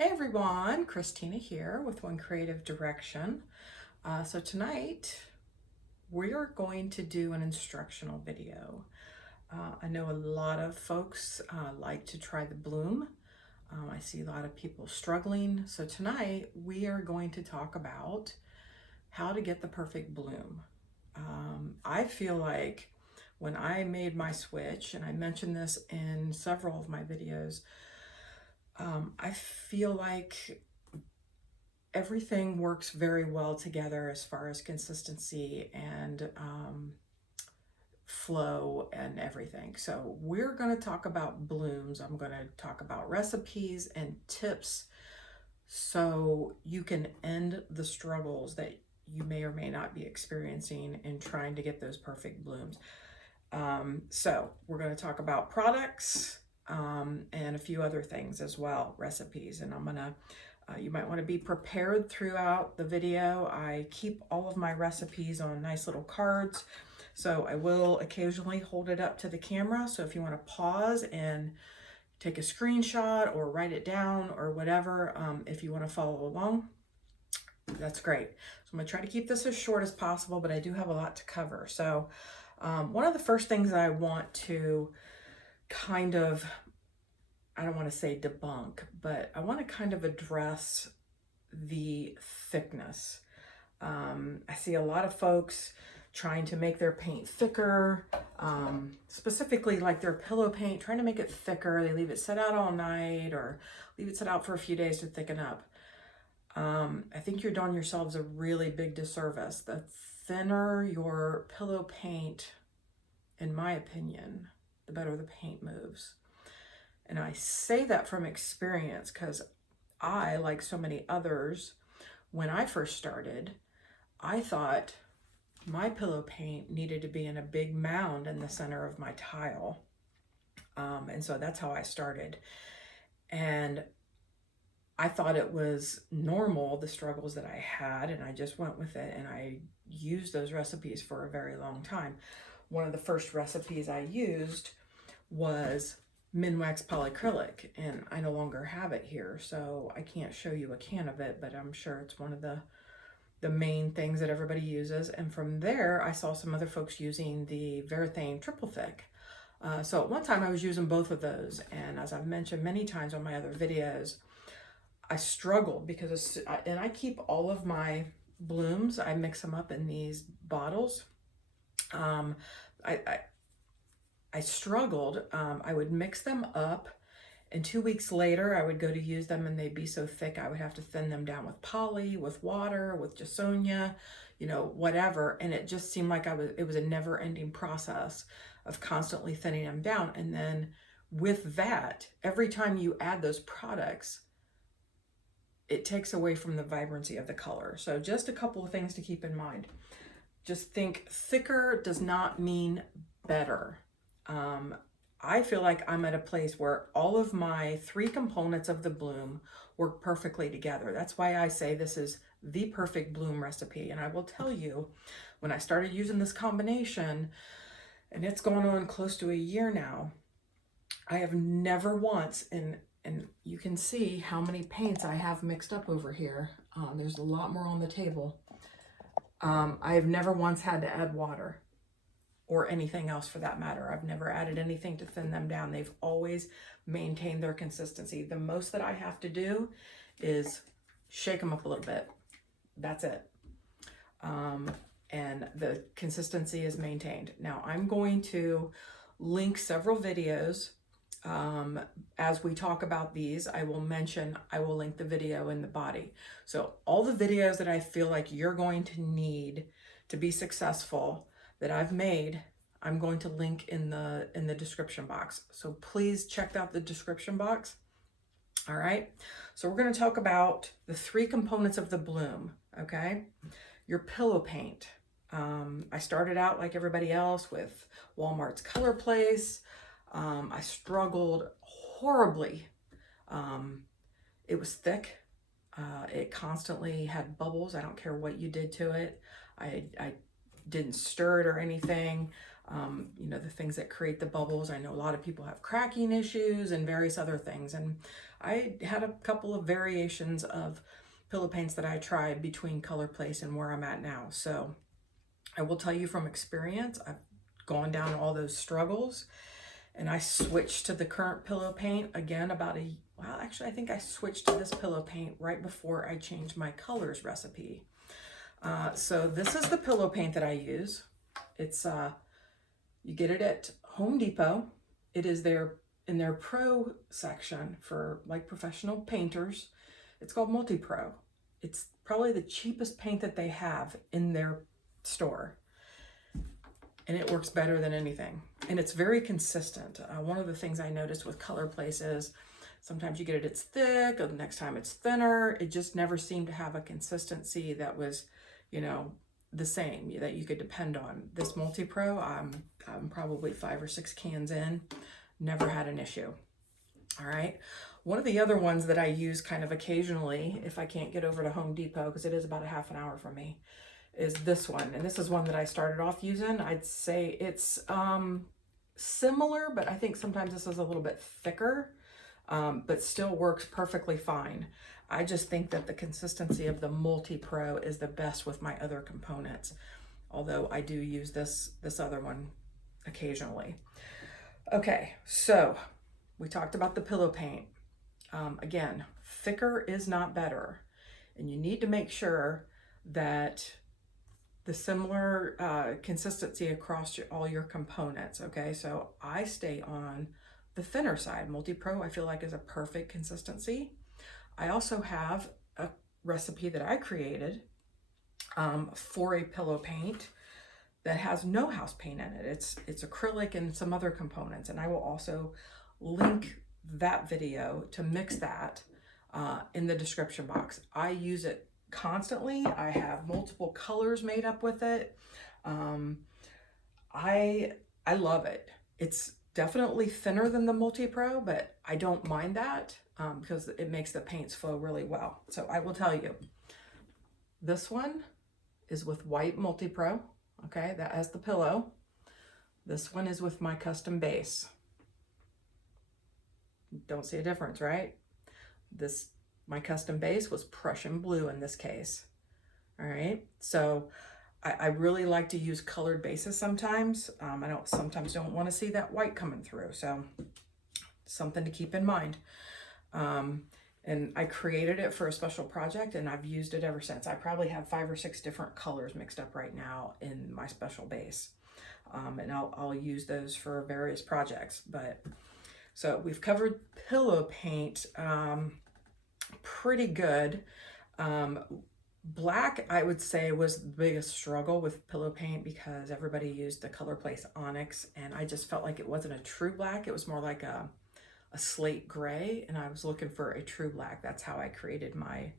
Hey everyone, Christina here with One Creative Direction. So tonight we're going to do an instructional video. I know a lot of folks like to try the bloom. I see a lot of people struggling. So tonight we are going to talk about how to get the perfect bloom. I feel like when I made my switch, and I mentioned this in several of my videos, I feel like everything works very well together as far as consistency and flow and everything. So we're going to talk about blooms. I'm going to talk about recipes and tips so you can end the struggles that you may or may not be experiencing in trying to get those perfect blooms. So we're going to talk about products and a few other things as well, recipes, and I'm going to you might want to be prepared throughout the video. I keep all of my recipes on nice little cards, so I will occasionally hold it up to the camera. So if you want to pause and take a screenshot or write it down or whatever, if you want to follow along, that's great. So I'm going to try to keep this as short as possible, but I do have a lot to cover. So one of the first things I want to kind of, I don't want to say debunk, but I want to kind of address the thickness. I see a lot of folks trying to make their paint thicker, specifically like their pillow paint, trying to make it thicker. They leave it set out all night or leave it set out for a few days to thicken up. I think you're doing yourselves a really big disservice. The thinner your pillow paint, in my opinion, the better the paint moves. And I say that from experience because I, like so many others, when I first started, I thought my pillow paint needed to be in a big mound in the center of my tile. And so that's how I started. And I thought it was normal, the struggles that I had, and I just went with it and I used those recipes for a very long time. One of the first recipes I used was Minwax polyacrylic, and I no longer have it here, so I can't show you a can of it, but I'm sure it's one of the main things that everybody uses. And from there, I saw some other folks using the Varathane triple thick. So at one time I was using both of those, and as I've mentioned many times on my other videos, I struggled because and I keep all of my blooms, I mix them up in these bottles. I struggled. I would mix them up, and 2 weeks later I would go to use them and they'd be so thick I would have to thin them down with poly, with water, with Jasonia, whatever. And it just seemed like it was a never-ending process of constantly thinning them down. And then with that, every time you add those products, it takes away from the vibrancy of the color. So just a couple of things to keep in mind. Just think thicker does not mean better. I feel like I'm at a place where all of my three components of the bloom work perfectly together. That's why I say this is the perfect bloom recipe. And I will tell you, when I started using this combination, and it's going on close to a year now, I have never once, and you can see how many paints I have mixed up over here. There's a lot more on the table. I have never once had to add water or anything else for that matter. I've never added anything to thin them down. They've always maintained their consistency. The most that I have to do is shake them up a little bit. That's it. And the consistency is maintained. Now I'm going to link several videos. As we talk about these, I will link the video in the body. So all the videos that I feel like you're going to need to be successful that I've made, I'm going to link in the description box. So please check out the description box. All right. So we're going to talk about the three components of the bloom. Okay. Your pillow paint. I started out like everybody else with Walmart's Color Place. I struggled horribly. It was thick. It constantly had bubbles. I don't care what you did to it. I didn't stir it or anything. you know, the things that create the bubbles. I know a lot of people have cracking issues and various other things. And I had a couple of variations of pillow paints that I tried between ColorPlace and where I'm at now. So I will tell you from experience, I've gone down all those struggles, and I switched to the current pillow paint again well, actually, I think I switched to this pillow paint right before I changed my colors recipe. So this is the pillow paint that I use. It's, you get it at Home Depot. It is in their pro section for like professional painters. It's called Multi-Pro. It's probably the cheapest paint that they have in their store. And it works better than anything. And it's very consistent. One of the things I noticed with ColorPlace is sometimes you get it, it's thick, or the next time it's thinner. It just never seemed to have a consistency that was, you know, the same, that you could depend on. This Multi-Pro, I'm probably 5 or 6 cans in, never had an issue. All right. One of the other ones that I use kind of occasionally, if I can't get over to Home Depot, because it is about a half an hour from me, is this one. And this is one that I started off using. I'd say it's similar, but I think sometimes this is a little bit thicker, but still works perfectly fine. I just think that the consistency of the Multi-Pro is the best with my other components, although I do use this other one occasionally. Okay, so we talked about the pillow paint. Again, thicker is not better, and you need to make sure that the similar consistency across all your components. Okay, so I stay on the thinner side. Multi-Pro, I feel like, is a perfect consistency. I also have a recipe that I created for a pillow paint that has no house paint in it. It's acrylic and some other components, and I will also link that video to mix that in the description box. I use it constantly. I have multiple colors made up with it. I love it. It's definitely thinner than the Multi-Pro, but I don't mind that because it makes the paints flow really well. So I will tell you, this one is with white Multi-Pro. Okay, that has the pillow. This one is with my custom base. Don't see a difference, right? My custom base was Prussian blue in this case. All right, so I really like to use colored bases sometimes. I sometimes don't want to see that white coming through, so something to keep in mind. And I created it for a special project, and I've used it ever since. I probably have 5 or 6 different colors mixed up right now in my special base, and I'll use those for various projects. But so we've covered pillow paint pretty good. Black, I would say, was the biggest struggle with pillow paint because everybody used the ColorPlace Onyx, and I just felt like it wasn't a true black. It was more like a slate gray, and I was looking for a true black. That's how I created my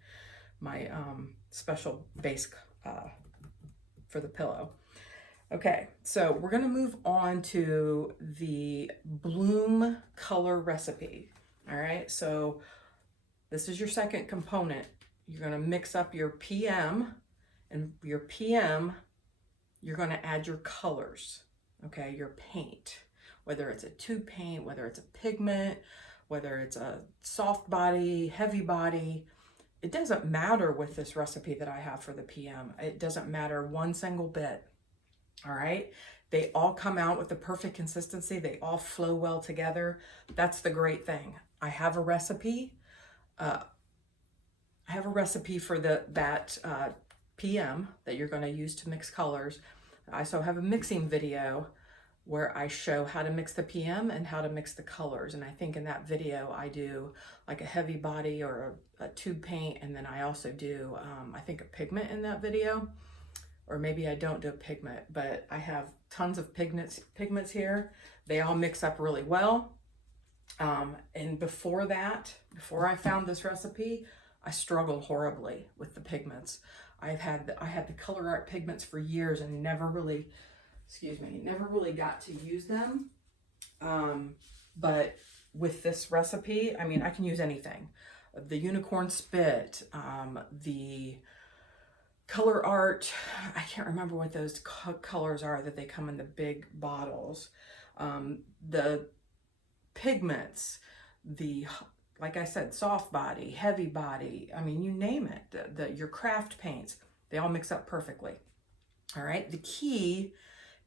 special base for the pillow. Okay, so we're gonna move on to the Bloom color recipe. All right, so this is your second component. You're gonna mix up your PM, and your PM, you're gonna add your colors, okay, your paint. Whether it's a tube paint, whether it's a pigment, whether it's a soft body, heavy body, it doesn't matter with this recipe that I have for the PM. It doesn't matter one single bit, all right? They all come out with the perfect consistency. They all flow well together. That's the great thing. I have a recipe. For that PM that you're gonna use to mix colors. I also have a mixing video where I show how to mix the PM and how to mix the colors. And I think in that video, I do like a heavy body or a tube paint. And then I also do, I think, a pigment in that video, or maybe I don't do a pigment, but I have tons of pigments here. They all mix up really well. And before I found this recipe, I struggled horribly with the pigments. I had the Color Art pigments for years and never really got to use them. But with this recipe, I mean, I can use anything. The Unicorn Spit, the Color Art, I can't remember what those colors are that they come in the big bottles. The pigments, the, like I said, soft body, heavy body, I mean, you name it, your craft paints, they all mix up perfectly. All right, the key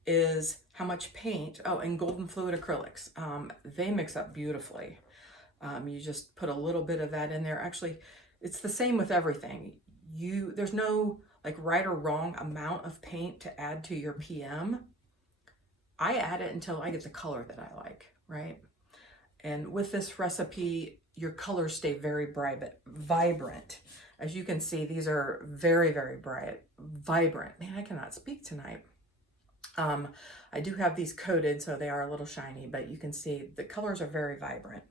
is how much paint. Oh, and golden fluid acrylics, they mix up beautifully. You just put a little bit of that in there. Actually, it's the same with everything. There's no like right or wrong amount of paint to add to your PM. I add it until I get the color that I like, right? And with this recipe, your colors stay very bright, vibrant. As you can see, these are very, very bright, vibrant. Man, I cannot speak tonight. I do have these coated, so they are a little shiny, but you can see the colors are very vibrant.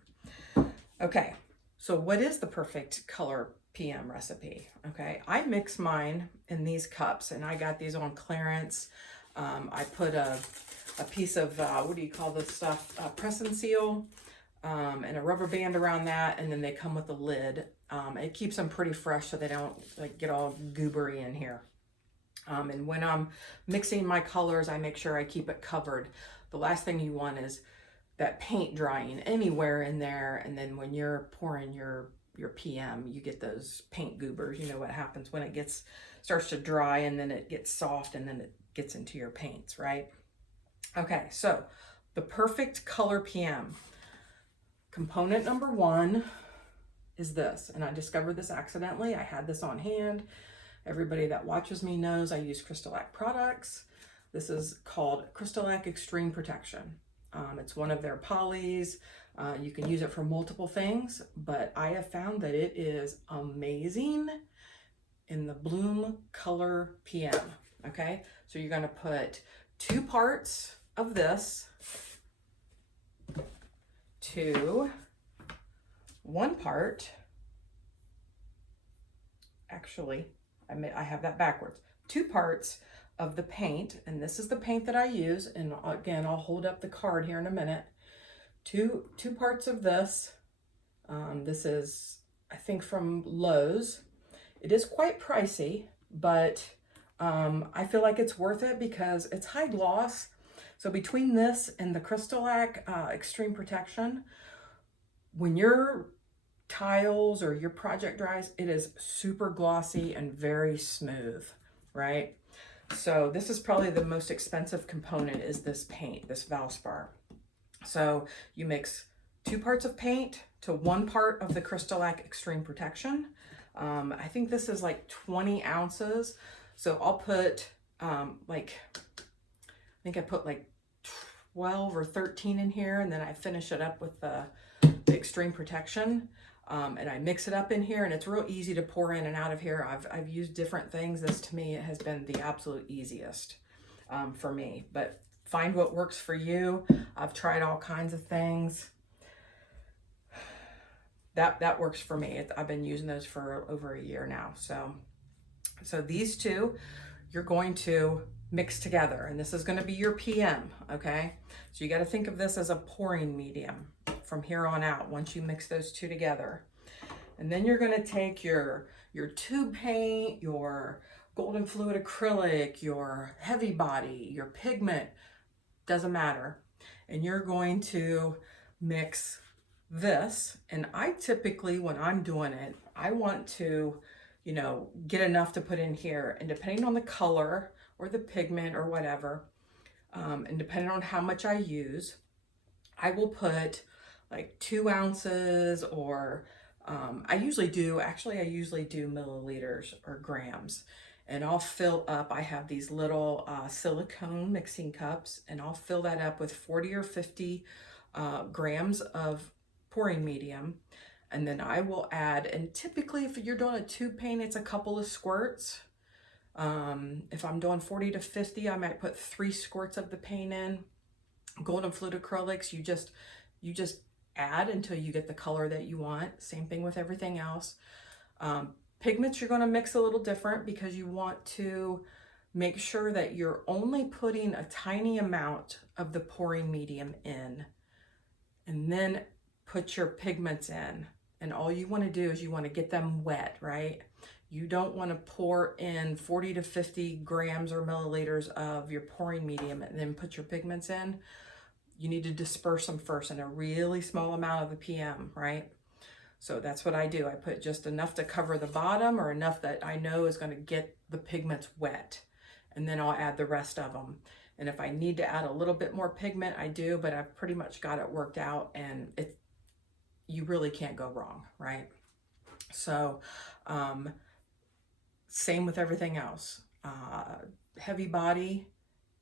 Okay, so what is the perfect color PM recipe? Okay, I mix mine in these cups, and I got these on clearance. I put a piece of, what do you call this stuff? Press and seal, and a rubber band around that, and then they come with a lid. It keeps them pretty fresh so they don't like get all goobery in here. And when I'm mixing my colors, I make sure I keep it covered. The last thing you want is that paint drying anywhere in there, and then when you're pouring your PM, you get those paint goobers. You know what happens when it starts to dry, and then it gets soft, and then it gets into your paints, right? Okay, so the perfect color PM. Component number one is this, and I discovered this accidentally. I had this on hand. Everybody that watches me knows I use Crystalac products. This is called Crystalac Extreme Protection. It's one of their polys. You can use it for multiple things, but I have found that it is amazing in the Bloom Color PM. Okay, so you're gonna put 2 parts of this to 1 part, actually, I have that backwards, 2 parts of the paint, and this is the paint that I use, and again, I'll hold up the card here in a minute. Two parts of this. This is, I think, from Lowe's. It is quite pricey, but I feel like it's worth it because it's high gloss. So between this and the Crystalac Extreme Protection, when your tiles or your project dries, it is super glossy and very smooth, right? So this is probably the most expensive component, is this paint, this Valspar. So you mix 2 parts of paint to 1 part of the Crystalac Extreme Protection. I think this is like 20 ounces. So I'll put I think I put like 12 or 13 in here, and then I finish it up with the Extreme Protection. And I mix it up in here, and it's real easy to pour in and out of here. I've used different things. This, to me, it has been the absolute easiest for me, but find what works for you. I've tried all kinds of things. That works for me. I've been using those for over a year now. So these two, you're going to mix together, and this is going to be your PM, okay? So you got to think of this as a pouring medium from here on out once you mix those two together. And then you're going to take your tube paint, your golden fluid acrylic, your heavy body, your pigment, doesn't matter, and you're going to mix this. And I typically, when I'm doing it, I want to, you know, get enough to put in here, and depending on the color or the pigment or whatever, and depending on how much I use, I will put like 2 ounces, or I usually do milliliters or grams, and I'll fill up. I have these little silicone mixing cups, and I'll fill that up with 40 or 50 grams of pouring medium, and then I will add, and typically if you're doing a tube paint, it's a couple of squirts. If I'm doing 40 to 50, I might put 3 squirts of the paint in. Golden fluid acrylics, you just add until you get the color that you want. Same thing with everything else. Pigments, you're going to mix a little different because you want to make sure that you're only putting a tiny amount of the pouring medium in, and then put your pigments in. And all you want to do is you want to get them wet, right? You don't want to pour in 40 to 50 grams or milliliters of your pouring medium and then put your pigments in. You need to disperse them first in a really small amount of the PM, right? So that's what I do. I put just enough to cover the bottom or enough that I know is going to get the pigments wet. And then I'll add the rest of them. And if I need to add a little bit more pigment, I do, but I've pretty much got it worked out, and you really can't go wrong, right? So same with everything else. Heavy body,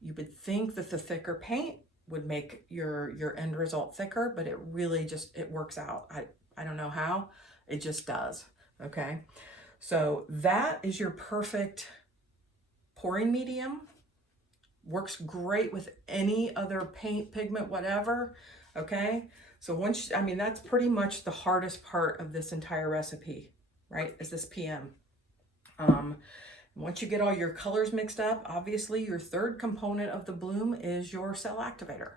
you would think that the thicker paint would make your end result thicker, but it really just, it works out. I don't know how, it just does, okay? So that is your perfect pouring medium. Works great with any other paint, pigment, whatever, okay? So once, I mean, that's pretty much the hardest part of this entire recipe, right, is this PM. Once you get all your colors mixed up, obviously your third component of the bloom is your cell activator.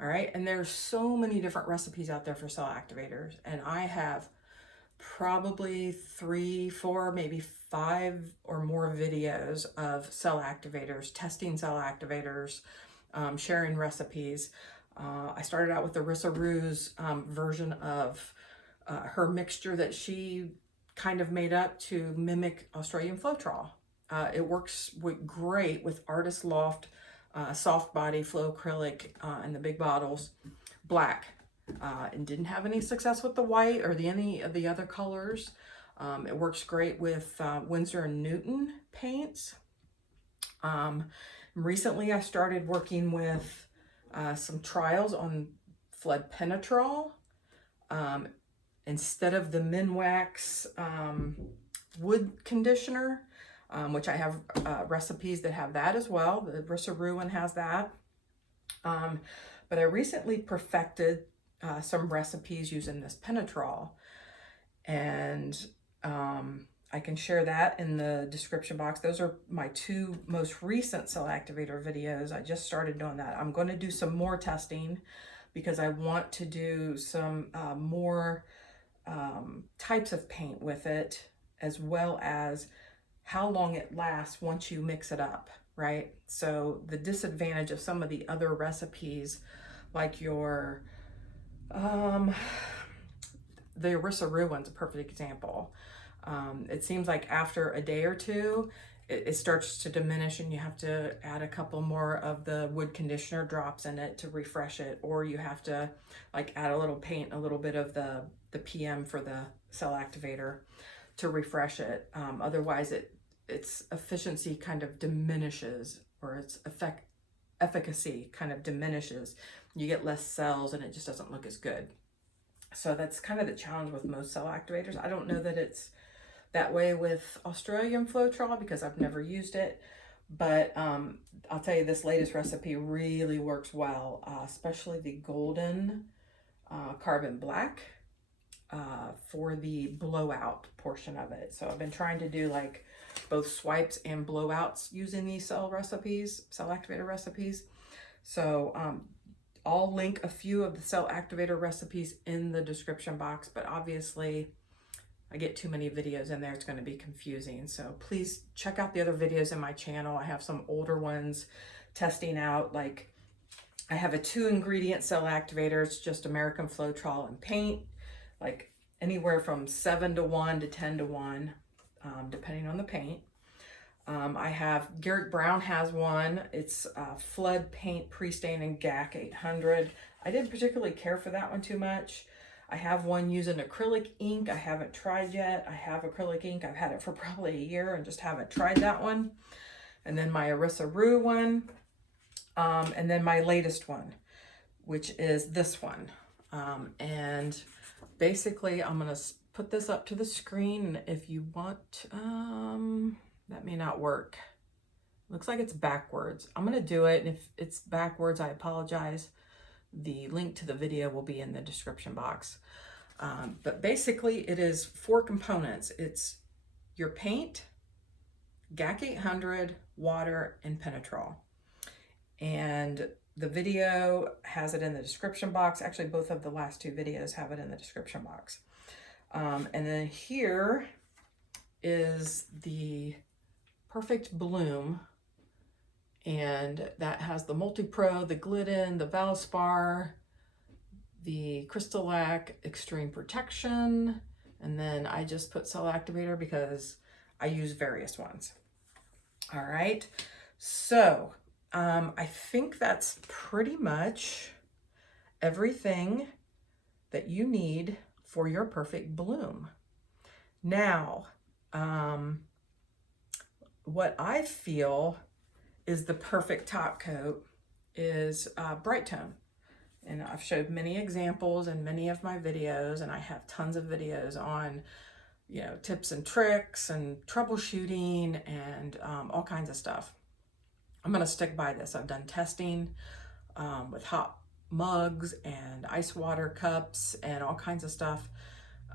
All right, and there's so many different recipes out there for cell activators, and I have probably 3, 4, maybe 5 or more videos of cell activators, testing cell activators, sharing recipes. I started out with the Rissa Rue's version of her mixture that she kind of made up to mimic Australian Floetrol. It works great with Artist Loft soft body flow acrylic in the big bottles, black, and didn't have any success with the white or any of the other colors. It works great with Winsor & Newton paints. Recently I started working with some trials on Flood Penetrol. Instead of the Minwax wood conditioner, which I have recipes that have that as well. The Rissa Rue one has that. But I recently perfected some recipes using this Penetrol, and I can share that in the description box. Those are my 2 most recent cell activator videos. I just started doing that. I'm going to do some more testing because I want to do some more types of paint with it, as well as how long it lasts once you mix it up, right? So the disadvantage of some of the other recipes, like your the Rissa Rue one's a perfect example. It seems like after a day or two it starts to diminish, and you have to add a couple more of the wood conditioner drops in it to refresh it, or you have to like add a little paint, a little bit of the PM for the cell activator to refresh it. Otherwise its efficiency kind of diminishes, or its efficacy kind of diminishes. You get less cells and it just doesn't look as good. So that's kind of the challenge with most cell activators. I don't know that it's that way with Australian Floetrol because I've never used it, but I'll tell you, this latest recipe really works well, especially the golden carbon black for the blowout portion of it. So I've been trying to do like both swipes and blowouts using these cell activator recipes. So I'll link a few of the cell activator recipes in the description box, but obviously I get too many videos in there, it's going to be confusing. So please check out the other videos in my channel. I have some older ones testing out, like I have a 2-ingredient cell activator. It's just American Floetrol and paint, like anywhere from 7:1 to 10:1, depending on the paint. I have, Garrett Brown has one. It's Flood Paint Pre-Stain and GAC 800. I didn't particularly care for that one too much. I have one using acrylic ink. I haven't tried yet. I have acrylic ink. I've had it for probably a year and just haven't tried that one. And then my Rissa Rue one. And then my latest one, which is this one. And basically I'm going to put this up to the screen. If you want, that may not work. Looks like it's backwards. I'm going to do it. And if it's backwards, I apologize. The link to the video will be in the description box. But basically it is 4 components. It's your paint, GAC 800, water, and Penetrol. And the video has it in the description box. Actually, both of the last 2 videos have it in the description box. And then here is the Perfect Bloom, and that has the Multi-Pro, the Glidden, the Valspar, the Crystal-Lac Extreme Protection, and then I just put Cell Activator because I use various ones. All right, so I think that's pretty much everything that you need for your perfect bloom. Now, what I feel is the perfect top coat is Bright Tone. And I've showed many examples in many of my videos, and I have tons of videos on, you know, tips and tricks and troubleshooting and all kinds of stuff. I'm gonna stick by this. I've done testing with hot mugs and ice water cups and all kinds of stuff.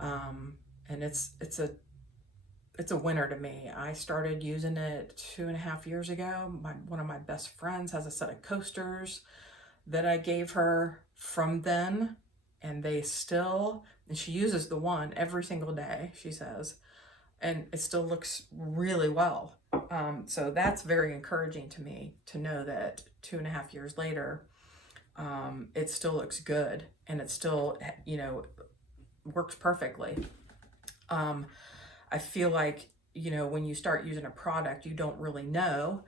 And it's a winner to me. I started using it 2.5 years ago. One of my best friends has a set of coasters that I gave her from then, and and she uses the one every single day, she says, and it still looks really well. So that's very encouraging to me to know that 2.5 years later, it still looks good, and it still, you know, works perfectly. I feel like, you know, when you start using a product, you don't really know,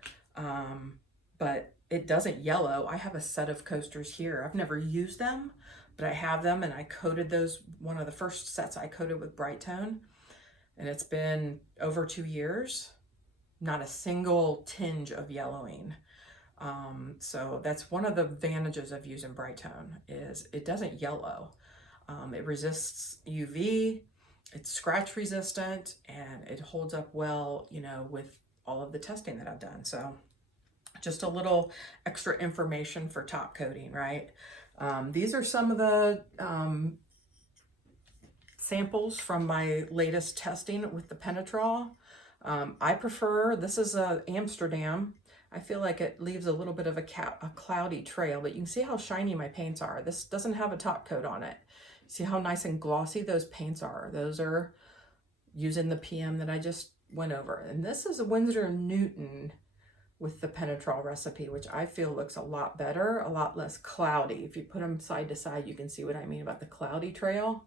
but it doesn't yellow. I have a set of coasters here. I've never used them, but I have them, and I coated those, one of the first sets I coated with Bright Tone, and it's been over 2 years, not a single tinge of yellowing. So that's one of the advantages of using Bright Tone, is it doesn't yellow. It resists UV, it's scratch resistant, and it holds up well, you know, with all of the testing that I've done. So just a little extra information for top coating, right? These are some of the samples from my latest testing with the Penetrol. I prefer, this is a Amsterdam. I feel like it leaves a little bit of a cloudy trail, but you can see how shiny my paints are. This doesn't have a top coat on it. See how nice and glossy those paints are. Those are using the PM that I just went over. And this is a Winsor & Newton with the Penetrol recipe, which I feel looks a lot better, a lot less cloudy. If you put them side to side, you can see what I mean about the cloudy trail.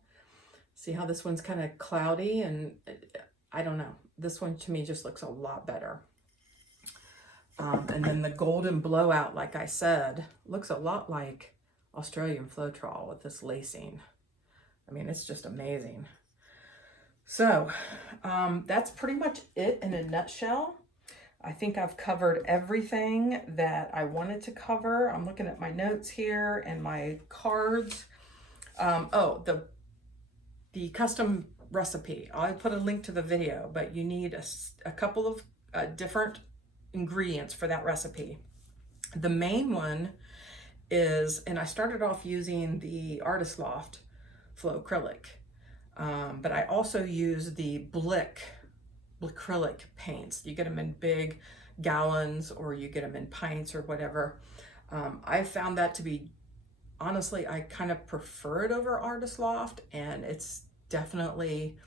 See how this one's kind of cloudy, and I don't know. This one to me just looks a lot better. And then the Golden Blowout, like I said, looks a lot like Australian Floetrol with this lacing. I mean, it's just amazing. So that's pretty much it in a nutshell. I think I've covered everything that I wanted to cover. I'm looking at my notes here and my cards. Oh, the custom recipe. I'll put a link to the video, but you need a couple of different ingredients for that recipe. The main one is, and I started off using the Artist Loft Flow Acrylic, but I also use the Blick acrylic paints. You get them in big gallons, or you get them in pints or whatever. I found that to be, honestly, I kind of prefer it over Artist Loft, and it's definitely,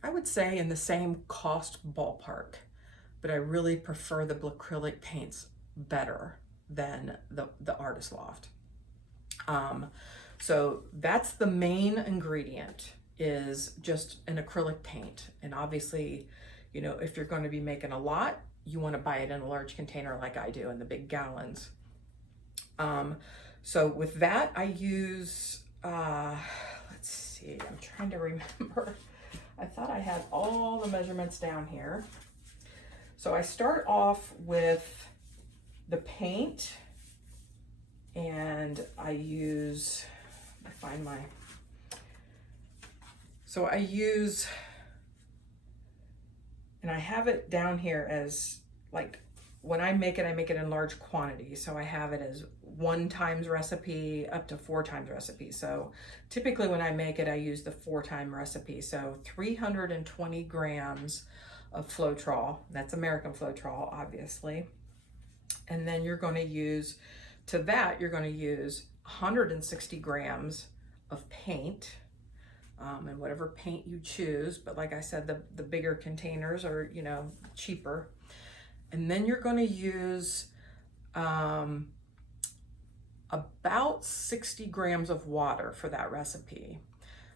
I would say, in the same cost ballpark, but I really prefer the acrylic paints better than the Artist Loft. So that's the main ingredient, is just an acrylic paint. And obviously, you know, if you're going to be making a lot, you want to buy it in a large container like I do, in the big gallons. So with that, I use, let's see, I'm trying to remember. I thought I had all the measurements down here. So I start off with the paint, and I use, so I use, and I have it down here as, like, when I make it in large quantities. So I have it as 1 times recipe up to 4 times recipe. So typically when I make it, I use the 4-time recipe. So 320 grams of Floetrol. That's American Floetrol, obviously. And then you're going to use, to that, you're going to use 160 grams of paint. and whatever paint you choose. But like I said, the bigger containers are, you know, cheaper. And then you're going to use about 60 grams of water for that recipe.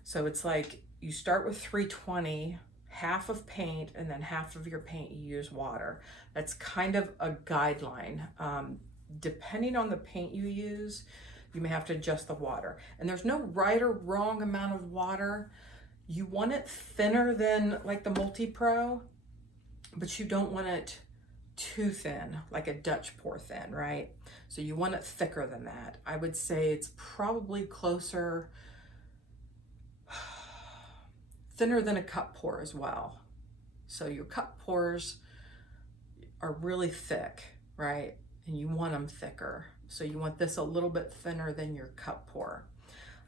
So it's like you start with 320, half of paint, and then half of your paint you use water. That's kind of a guideline. Depending on the paint you use, you may have to adjust the water. And there's no right or wrong amount of water. You want it thinner than like the Multi-Pro, but you don't want it too thin, like a Dutch pour thin, right? So you want it thicker than that. I would say it's probably closer, thinner than a cup pour as well. So your cup pours are really thick, right? And you want them thicker. So you want this a little bit thinner than your cup pour.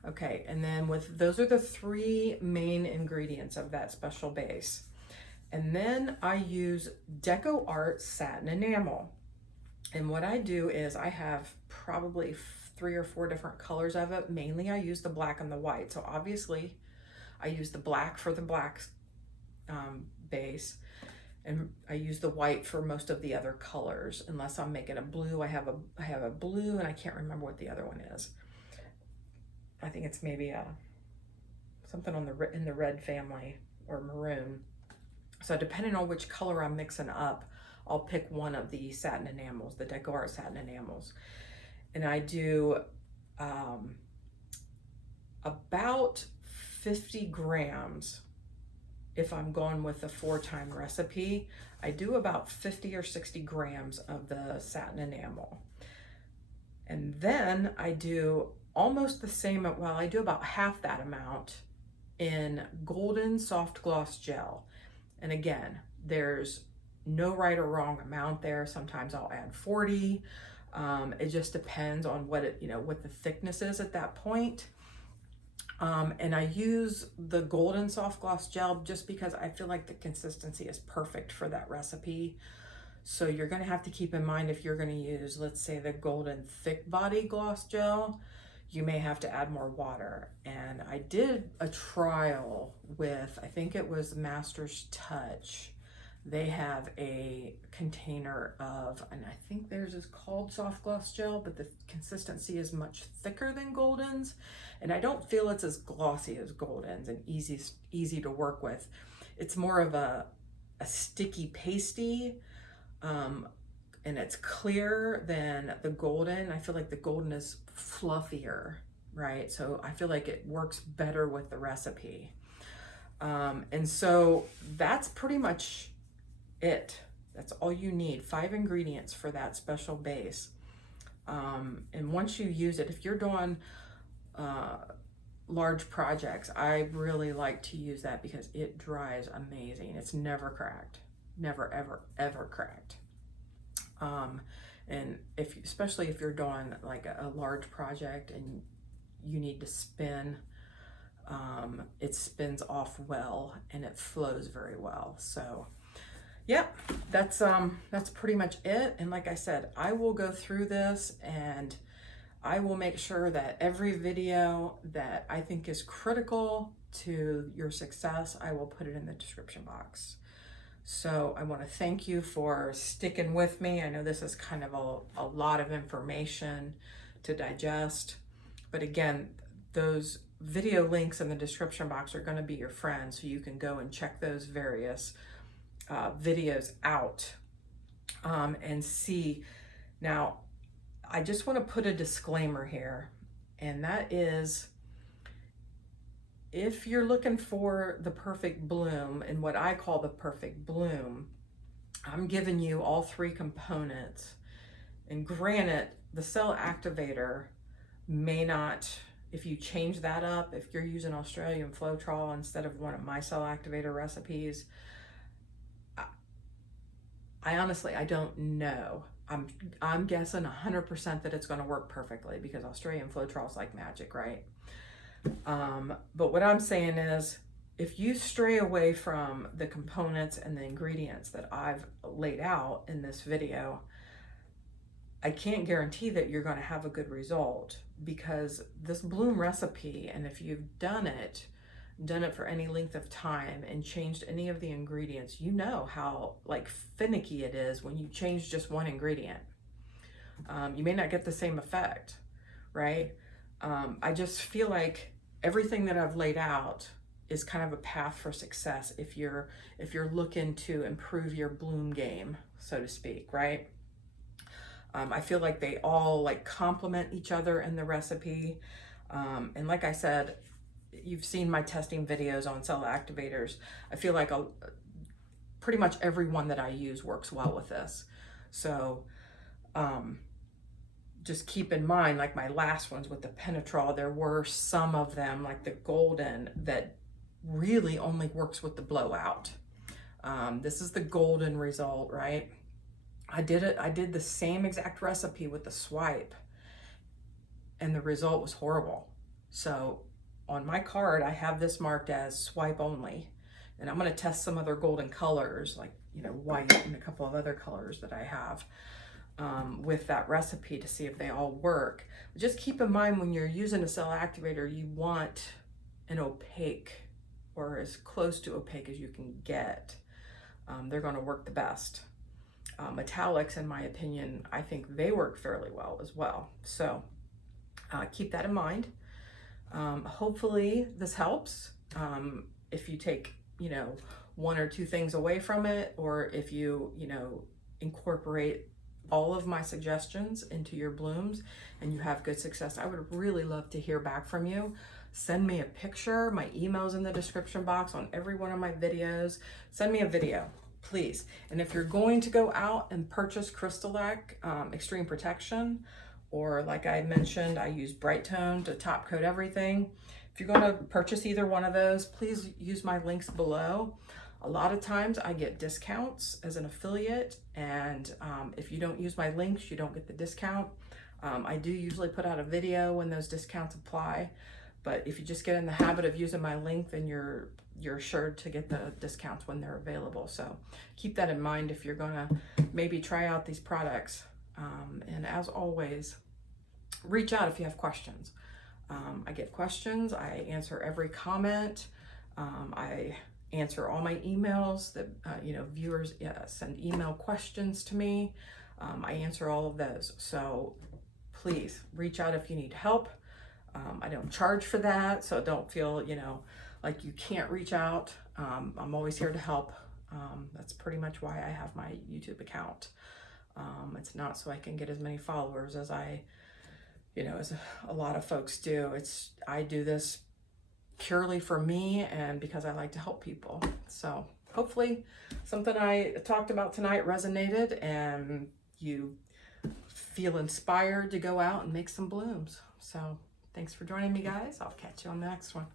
Okay, and then those are the 3 main ingredients of that special base. And then I use DecoArt Satin Enamel. And what I do is I have probably 3 or 4 different colors of it. Mainly I use the black and the white. So obviously I use the black for the black base, and I use the white for most of the other colors. Unless I'm making a blue, I have a blue, and I can't remember what the other one is. I think it's maybe something in the red family, or maroon. So depending on which color I'm mixing up, I'll pick one of the satin enamels, the DecoArt satin enamels. And I do about 50 grams. If I'm going with a 4-time recipe, I do about 50 or 60 grams of the satin enamel. And then I do almost the same, well, I do about half that amount in Golden Soft Gloss Gel. And again, there's no right or wrong amount there. Sometimes I'll add 40. It just depends on what the thickness is at that point. And I use the Golden Soft Gloss Gel just because I feel like the consistency is perfect for that recipe. So you're going to have to keep in mind, if you're going to use, let's say, the Golden Thick Body Gloss Gel, you may have to add more water. And I did a trial with, I think it was Master's Touch. They have a container of, and I think theirs is called Soft Gloss Gel, but the consistency is much thicker than Golden's. And I don't feel it's as glossy as Golden's and easy to work with. It's more of a sticky pasty, and it's clearer than the Golden. I feel like the Golden is fluffier, right? So I feel like it works better with the recipe. And so that's pretty much it. That's all you need. 5 ingredients for that special base. And once you use it, if you're doing large projects, I really like to use that because it dries amazing. It's never cracked, never ever cracked. And especially if you're doing like a large project and you need to spin, it spins off well and it flows very well. So yep, that's pretty much it. And like I said, I will go through this and I will make sure that every video that I think is critical to your success, I will put it in the description box. So I want to thank you for sticking with me. I know this is kind of a lot of information to digest, but again, those video links in the description box are going to be your friends, so you can go and check those various videos out and see. Now, I just want to put a disclaimer here, and that is, if you're looking for the perfect bloom and what I call the perfect bloom, I'm giving you all 3 components. And granted, the cell activator may not, if you change that up, if you're using Australian Floetrol instead of one of my cell activator recipes, I honestly, I don't know. I'm guessing 100% that it's going to work perfectly because Australian Floetrol is like magic, right? But what I'm saying is, if you stray away from the components and the ingredients that I've laid out in this video, I can't guarantee that you're going to have a good result, because this bloom recipe, and if you've done it, done it for any length of time and changed any of the ingredients, you know how like finicky it is when you change just one ingredient. You may not get the same effect, right? I just feel like everything that I've laid out is kind of a path for success if you're looking to improve your bloom game, so to speak, right? I feel like they all like complement each other in the recipe. And like I said, you've seen my testing videos on cell activators. I feel like pretty much every one that I use works well with this. So just keep in mind, like my last ones with the Penetrol, there were some of them, like the Golden, that really only works with the blowout. This is the Golden result, right? I did the same exact recipe with the Swipe, and the result was horrible. So on my card, I have this marked as Swipe only, and I'm going to test some other Golden colors, like, you know, white and a couple of other colors that I have with that recipe to see if they all work. But just keep in mind, when you're using a cell activator, you want an opaque, or as close to opaque as you can get. They're going to work the best. Metallics, in my opinion, I think they work fairly well as well. So keep that in mind. Hopefully this helps. If you take, you know, one or two things away from it, or if you incorporate all of my suggestions into your blooms and you have good success, I would really love to hear back from you. Send me a picture. My email's in the description box on every one of my videos. Send me a video, please. And if you're going to go out and purchase Crystalac Extreme Protection, or like I mentioned, I use Bright Tone to top coat everything. If you're going to purchase either one of those, please use my links below. A lot of times I get discounts as an affiliate, and if you don't use my links, you don't get the discount. I do usually put out a video when those discounts apply, but if you just get in the habit of using my link, then you're sure to get the discounts when they're available. So keep that in mind if you're gonna maybe try out these products. And as always, reach out if you have questions. I get questions, I answer every comment. I answer all my emails that viewers send email questions to me. I answer all of those. So please reach out if you need help. I don't charge for that, so don't feel like you can't reach out. I'm always here to help. That's pretty much why I have my YouTube account. It's not so I can get as many followers as as a lot of folks do. I do this purely for me and because I like to help people. So hopefully something I talked about tonight resonated and you feel inspired to go out and make some blooms. So thanks for joining me, guys. I'll catch you on the next one.